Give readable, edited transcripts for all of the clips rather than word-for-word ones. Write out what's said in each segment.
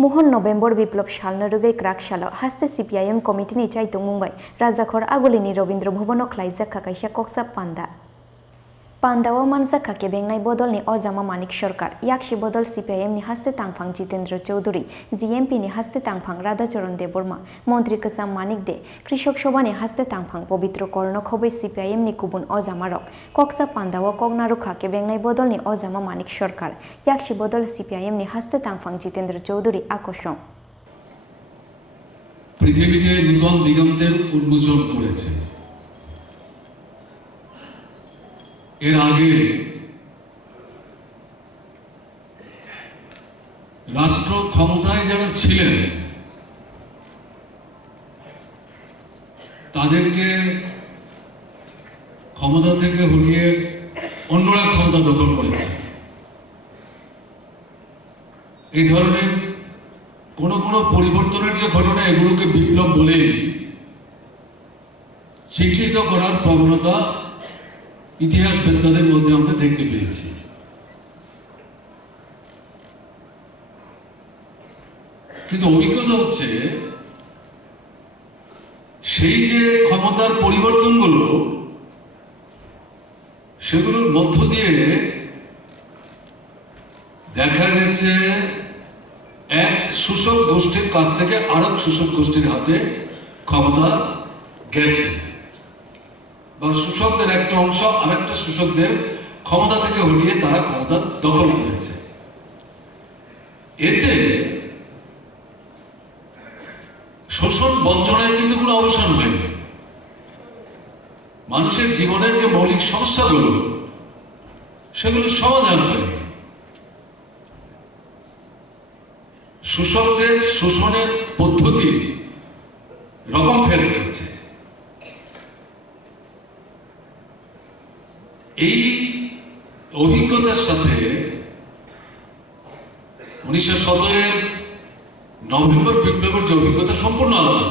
Mahan November Biplab Salno Rugwi Kraksalo haste CPIM committee ni chaitung Mumbai Rajakhor agulini Rabindra Bhavano Khlaijakha Kaisa Kokchab Panda Panda o Manjakha kebengnai bodolni ojama manik sarkar yakshi bodol CPIM ni haste tangphang Jitendra Chaudhuri GMP ni haste tangphang Radhacharan Deborma Montri Kasam Manik De Krishok Sabha ni haste tangphang Pabitro Korno Khobai CPIM ni kubun ojama rok Kokchab Panda o Kognarukha kebengnai bodolni ojama manik sarkar yakshi bodol CPIM ni haste tangphang Jitendra Chaudhuri আকর্ষণ পৃথিবীতে নূতন দিগন্তের উন্মোচন করেছে। এর আগে রাষ্ট্র ক্ষমতায় যারা ছিলেন তাদেরকে ক্ষমতা থেকে হটিয়ে অন্যরা ক্ষমতা দখল করেছে। এই ধরনের কোন কোন পরিবর্তনের যে ঘটনা এগুলোকে বিপ্লব বলে স্বীকৃত করার প্রবণতা ইতিহাসবেত্তাদের মধ্যে আমরা দেখতে পেয়েছি। কিন্তু অভিজ্ঞতা হচ্ছে সেই যে ক্ষমতার পরিবর্তনগুলো সেগুলোর মধ্য দিয়ে দেখা গেছে এক শোষক গোষ্ঠীর কাছ থেকে আরেক শোষক গোষ্ঠীর হাতে ক্ষমতা গেছে বা শোষকদের একটা অংশ আরেকটা শোষকদের ক্ষমতা থেকে হটিয়ে তারা ক্ষমতা দখল করেছে। এতে শোষণ বঞ্চনায় কিন্তু কোনো অবসান হয়নি। মানুষের জীবনের যে মৌলিক সমস্যাগুলো সেগুলো সমাধান হয়নি। শোষকদের শোষণের পদ্ধতি রকম ফের হয়েছে। এই অভিজ্ঞতার সাথে 1917-এর নভেম্বর বিপ্লবের যে অভিজ্ঞতা সম্পূর্ণ আলাদা।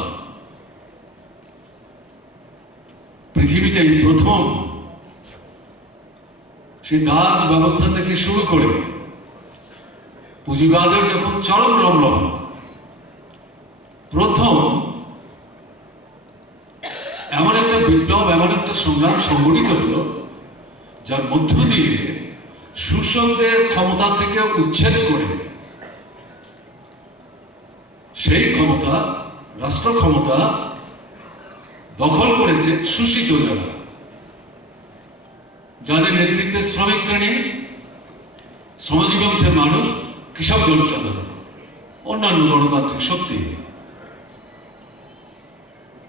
পৃথিবীতে এই প্রথম সেই দাস ব্যবস্থা থেকে শুরু করে পুঁজিবাদের যখন চরম রমরমা প্রথম এমন একটা বিপ্লব এমন একটা সংগ্রাম সংগঠিত হলো যার মধ্য দিয়ে শোষকদের ক্ষমতা থেকে উচ্ছেদ করে সেই ক্ষমতা রাষ্ট্র ক্ষমতা দখল করেছে শোষিত যারা, যাদের নেতৃত্বে শ্রমিক শ্রেণী, শ্রমজীবী অংশের মানুষ, কৃষক জনসাধারণ, অন্যান্য গণতান্ত্রিক শক্তি।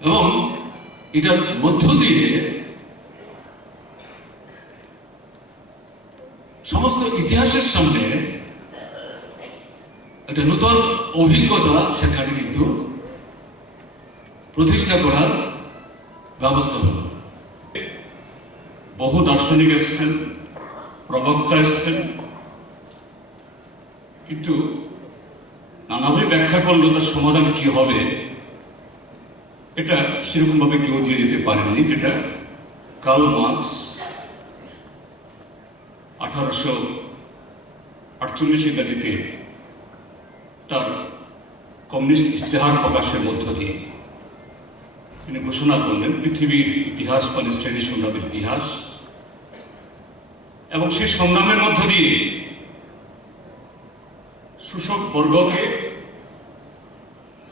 এবং এটার মধ্য দিয়ে সমস্ত ইতিহাসের সামনে একটা নতুন অভিজ্ঞতা সেখানে কিন্তু প্রতিষ্ঠা করার ব্যবস্থা হল। বহু দার্শনিক এসছেন, প্রবক্তা এসছেন, কিন্তু নানাভাবে ব্যাখ্যা করলো তার সমাধান কি হবে এটা সেরকম ভাবে কেউ দিয়ে যেতে পারেনি। যেটা কার্ল মার্কস 1848 ইংরেজিতে তার কমিউনিস্ট ইস্তেহার প্রকাশের মধ্য দিয়ে তিনি ঘোষণা করলেন পৃথিবীর ইতিহাস প্যালেস্টাইনের সংগ্রামের ইতিহাস, এবং সেই সংগ্রামের মধ্য দিয়ে শোষক বর্গকে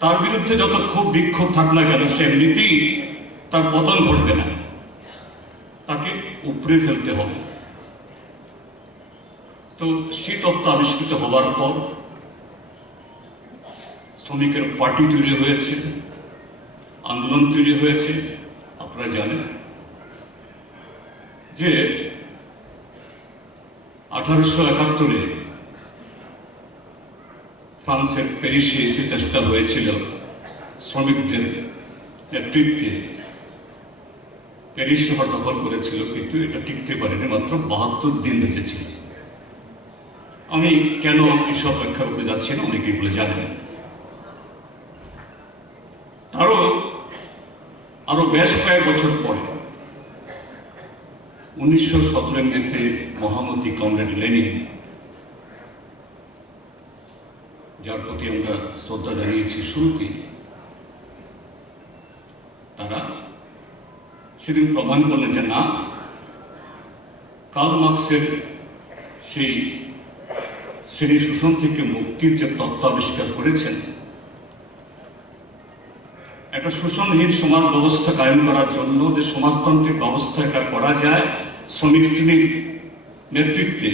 তার বিরুদ্ধে যত ক্ষোভ বিক্ষোভ থাক না কেন সে এমনিতেই তার পতন ঘটবে না, তাকে উপড়ে ফেলতে হবে। তো সেই তত্ত্ব আবিষ্কৃত হবার পর শ্রমিকের পার্টি তৈরি হয়েছে, আন্দোলন তৈরি হয়েছে। আপনারা জানেন যে 1871-এ ফ্রান্সের প্যারিসে এসে চেষ্টা হয়েছিল শ্রমিকদের নেতৃত্বে প্যারিস শহর দখল করেছিল, কিন্তু এটা টিকতে পারেনি, মাত্র 72 দিন বেঁচেছিল। আমি কেন এসব ব্যাখ্যা করতে যাচ্ছি না, অনেকেই বলে জানেন। আরো বেশ কয়েক বছর পরে 1917 মহামতি কমরেড লেনিন যার প্রতি আমরা শ্রদ্ধা জানিয়েছি শুরুতেই, তারা সেদিন প্রমাণ করলেন যে না, কার্ল মার্কসের সেই শ্রেণী শোষণ থেকে মুক্তির যে তত্ত্ব আবিষ্কার করেছেন, একটা শোষণহীন সমাজ ব্যবস্থা কায়েম করার জন্য যে সমাজতান্ত্রিক ব্যবস্থা এটা করা যায় শ্রমিক শ্রেণীর নেতৃত্বে,